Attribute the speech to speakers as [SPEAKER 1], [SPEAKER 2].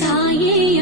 [SPEAKER 1] दिखाइए